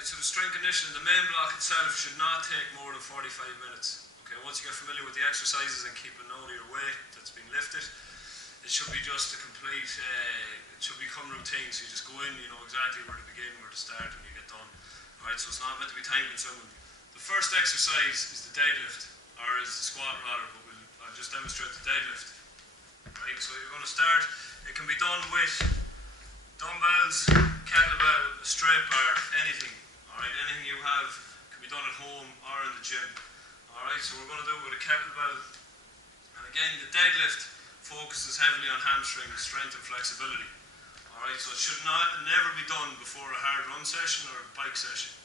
Alright, so the strength conditioning, the main block itself should not take more than 45 minutes. Okay, once you get familiar with the exercises and keep a note of your weight that's being lifted, it should be just a complete, it should become routine. So you just go in, you know exactly where to begin, where to start, and you get done. Alright, so it's not meant to be time consuming. The first exercise is the deadlift, or is the squat rather, but I'll just demonstrate the deadlift. Right, so you're going to start, it can be done with dumbbells, kettlebell, a straight bar, anything. Alright, anything you have can be done at home or in the gym. Alright, so we're going to do it with a kettlebell. And again, the deadlift focuses heavily on hamstring strength and flexibility. Alright, so it should never be done before a hard run session or a bike session.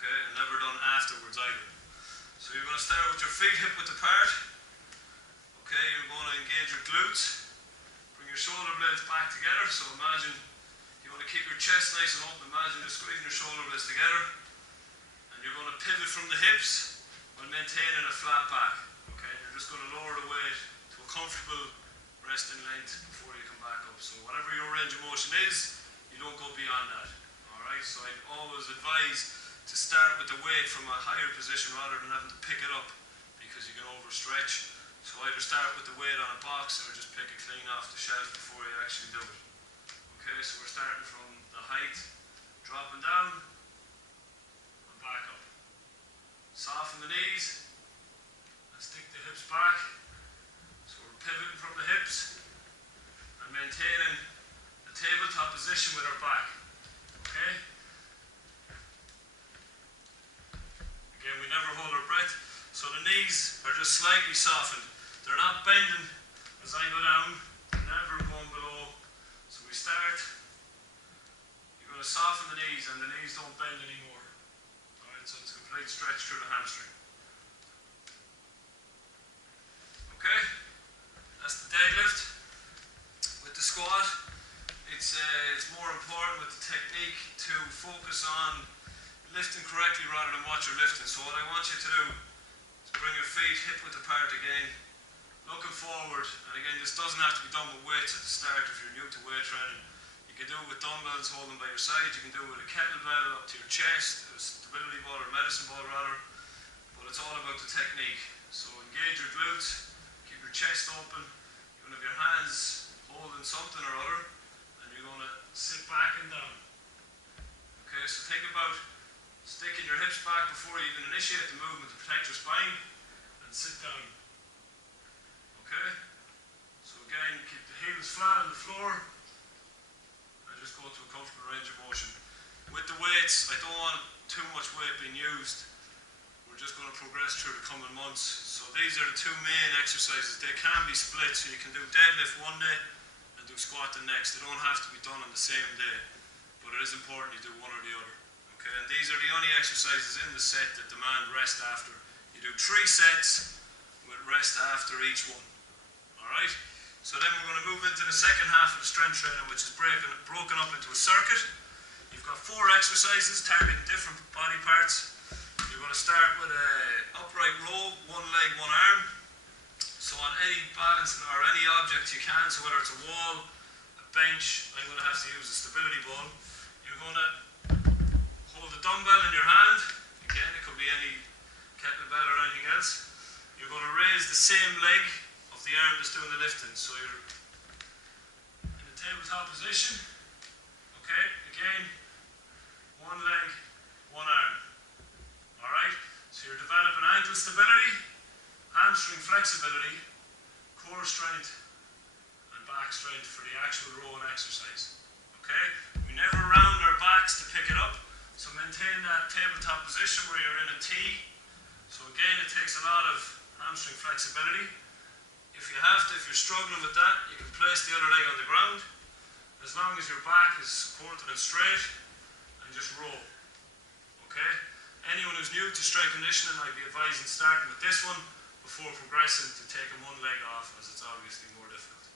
Okay, and never done afterwards either. So you're going to start with your feet hip width apart. Okay, you're going to engage your glutes. Bring your shoulder blades back together. So imagine you want to keep your chest nice and open. Imagine just squeezing your shoulder blades together. And you're going to pivot from the hips while maintaining a flat back. Okay, you're just going to lower the weight to a comfortable resting length before you come back up. So whatever your range of motion is, you don't go beyond that. Alright, so I'd always advise to start with the weight from a higher position rather than having to pick it up because you can overstretch. So either start with the weight on a box or just pick it clean off the shelf before you actually do it. Okay, so we're starting from the height, dropping down, and back up. Soften the knees, and stick the hips back. So we're pivoting from the hips, and maintaining the tabletop position with our back. Okay? Again, we never hold our breath, so the knees are just slightly softened. They're not bending as I go down, never going below. So we start, you're going to soften the knees and the knees don't bend anymore. Alright, so it's a complete stretch through the hamstring. Okay, that's the deadlift. With the squat, it's more important with the technique to focus on lifting correctly rather than what you're lifting. So what I want you to do is bring your feet hip width apart again. Looking forward, and again this doesn't have to be done with weights at the start if you're new to weight training. You can do it with dumbbells holding by your side, you can do it with a kettlebell up to your chest, a stability ball or medicine ball rather, but it's all about the technique. So engage your glutes, keep your chest open, you're going to have your hands holding something or other, and you're going to sit back and down. Okay, so think about sticking your hips back before you even initiate the movement to protect your spine, and sit down. Okay, so again, keep the heels flat on the floor and just go to a comfortable range of motion. With the weights, I don't want too much weight being used. We're just going to progress through the coming months. So these are the two main exercises. They can be split, so you can do deadlift one day and do squat the next. They don't have to be done on the same day, but it is important you do one or the other. Okay, and these are the only exercises in the set that demand rest after. You do 3 sets with rest after each one. Alright, so then we're going to move into the second half of the strength training, which is broken up into a circuit. You've got 4 exercises targeting different body parts. You're going to start with an upright row, one leg, one arm. So on any balance or any object you can, so whether it's a wall, a bench, I'm going to have to use a stability ball. You're going to hold a dumbbell in your hand. Again, it could be any kettlebell or anything else. You're going to raise the same leg of the arm that's doing the lifting. So you're in the tabletop position. Okay, again, one leg, one arm. Alright, so you're developing ankle stability, hamstring flexibility, core strength, and back strength for the actual rowing exercise. Okay, we never round our backs to pick it up, so maintain that tabletop position where you're in a T. So again, it takes a lot of hamstring flexibility. If you have to, if you're struggling with that, you can place the other leg on the ground, as long as your back is supported and straight, and just row. Okay? Anyone who's new to strength conditioning, I'd be advising starting with this one before progressing to taking one leg off, as it's obviously more difficult.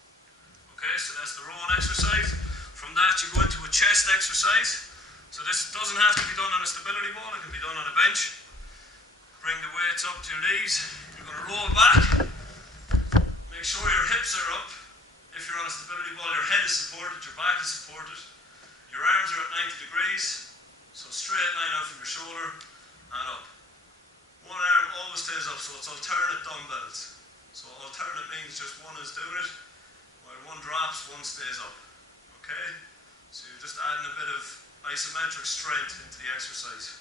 Okay, so that's the rowing exercise. From that you go into a chest exercise. So this doesn't have to be done on a stability ball, it can be done on a bench. Bring the weights up to your knees. You're going to roll back. Make sure your hips are up. If you're on a stability ball, your head is supported, your back is supported. Your arms are at 90 degrees. So straight line out from your shoulder and up. One arm always stays up, so it's alternate dumbbells. So alternate means just one is doing it, while one drops, one stays up. Okay? So you're just adding a bit of isometric strength into the exercise.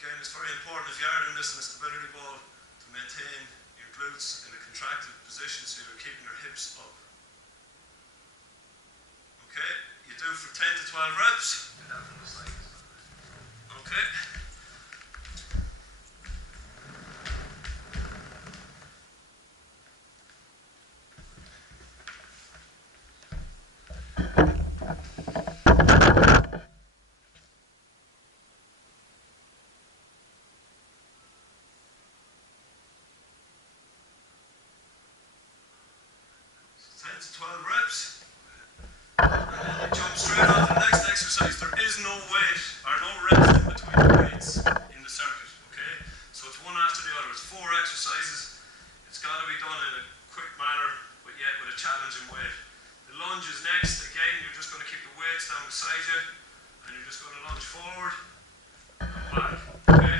Again, it's very important if you are doing this in a stability ball to maintain your glutes in a contracted position so you're keeping your hips up. Okay? You do for 10 to 12 reps. Okay? So 10 to 12 reps. And then you jump straight on to the next exercise. There is no weight or no reps in between the weights in the circuit. Okay? So it's one after the other. It's 4 exercises. It's got to be done in a quick manner, but yet with a challenging weight. The lunge is next. Again, you're just going to keep the weights down beside you, and you're just going to lunge forward and back. Okay?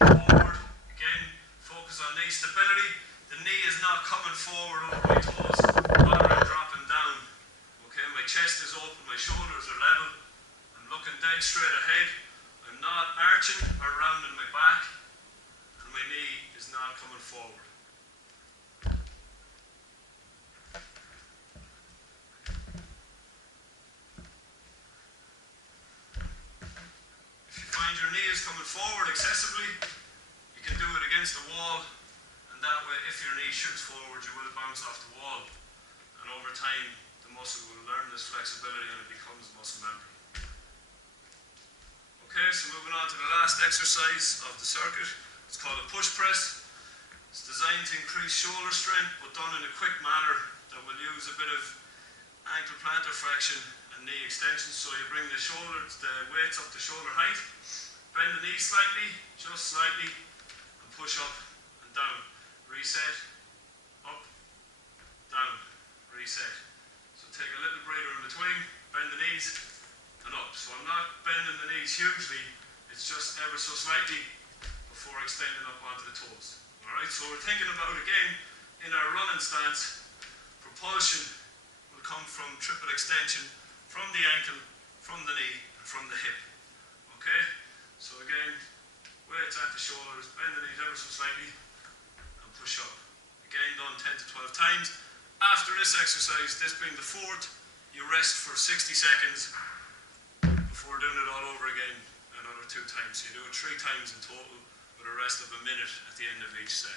Forward. Again, focus on knee stability. The knee is not coming forward over my toes, rather I'm dropping down. Okay? My chest is open, my shoulders are level. I'm looking dead straight ahead. I'm not arching or rounding my back, and my knee is not coming forward. Find your knee is coming forward excessively, you can do it against the wall, and that way if your knee shoots forward you will bounce off the wall, and over time the muscle will learn this flexibility and it becomes muscle memory. Okay, so moving on to the last exercise of the circuit. It's called a push press. It's designed to increase shoulder strength but done in a quick manner that will use a bit of ankle plantar flexion and knee extension. So you bring the weights up to shoulder height. Bend the knee slightly, just slightly, and push up and down. Reset, up, down, reset. So take a little breather in between, bend the knees, and up. So I'm not bending the knees hugely, it's just ever so slightly before extending up onto the toes. Alright, so we're thinking about, again, in our running stance, propulsion will come from triple extension from the ankle, from the knee, and from the hip. Okay? So again, weights at the shoulders, bend the knees ever so slightly, and push up. Again, done 10 to 12 times. After this exercise, this being the 4th, you rest for 60 seconds before doing it all over again another 2 times. So you do it 3 times in total, with a rest of a minute at the end of each set.